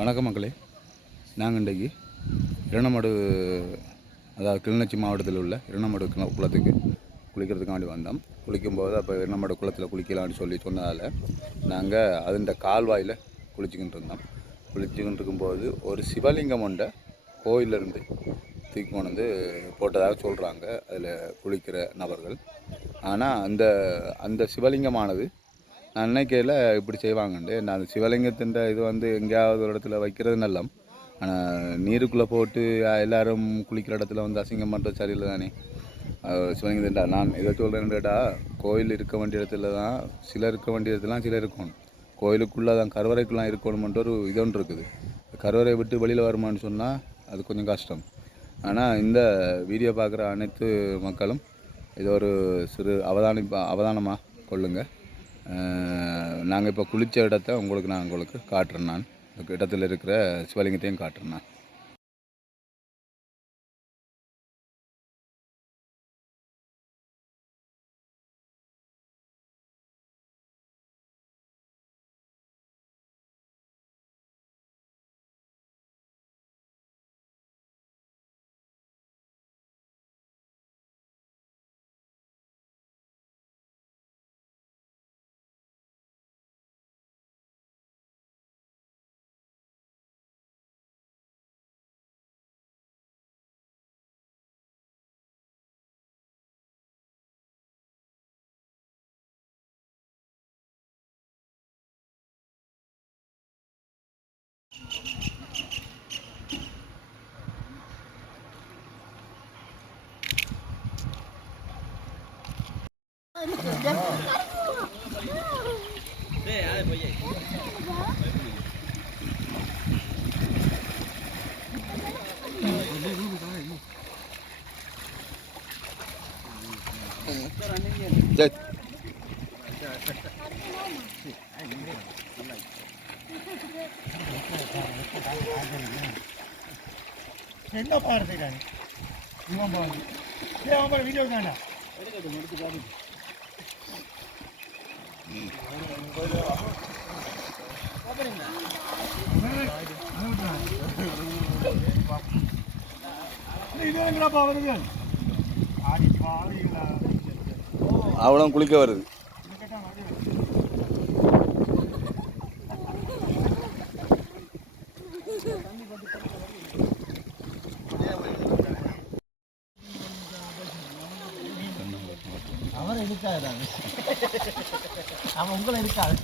வணக்கம் மக்களே. நாங்கள் இன்றைக்கு இரணமடு, அதாவது கிளிநொச்சி மாவட்டத்தில் உள்ள இரணமடு குளத்துக்கு குளிக்கிறதுக்காண்டி வந்தோம். குளிக்கும்போது அப்போ இரணமடு குளத்தில் குளிக்கலான்னு சொன்னதால் நாங்கள் அதுண்ட கால்வாயில் குளிச்சுக்கிட்டு இருந்தோம். குளிச்சுக்கிட்டு இருக்கும்போது ஒரு சிவலிங்கம் கொண்ட கோயிலிருந்து தூக்கி கொண்டு வந்து போட்டதாக சொல்கிறாங்க அதில் குளிக்கிற நபர்கள். ஆனால் அந்த சிவலிங்கமானது நான் நினைக்கையில் இப்படி செய்வாங்கண்டு. நான் அந்த சிவலிங்கத்தின் இது எங்கேயாவது ஒரு இடத்துல வைக்கிறது நல்லம். ஆனால் நீருக்குள்ளே போட்டு எல்லோரும் குளிக்கிற இடத்துல அசிங்கம் பண்ணுறது சரியில்லை தானே. சிவலிங்கத்தின்டா நான் இதை சொல்கிறேன்னு கேட்டால், கோயில் இருக்க வேண்டிய இடத்துல தான் சிலர் இருக்க வேண்டிய இடத்துலாம் சிலர் இருக்கணும். கோயிலுக்குள்ளே தான் கருவறைக்குள்ளே இருக்கணுமென்ற ஒரு இதொன்று இருக்குது. கருவறை விட்டு வெளியில் வருமானு சொன்னால் அது கொஞ்சம் கஷ்டம். ஆனால் இந்த வீடியோ பார்க்குற அனைத்து மக்களும் இது ஒரு சிறு அவதானமாக கொள்ளுங்கள். நாங்கள் இப்போ குளித்த இடத்த நான் உங்களுக்கு காட்டுறேன். நான் இடத்துல இருக்கிற சிவலிங்கத்தையும் காட்டுறேன். நான் என்ன பாரு செய்யறாங்க இவன் பாரு அவன் பாரு வீடியோ தாண்டா அவ்வளோ குளிக்க வருது. அவரை இருக்காது அவன் உங்களை இருக்காது.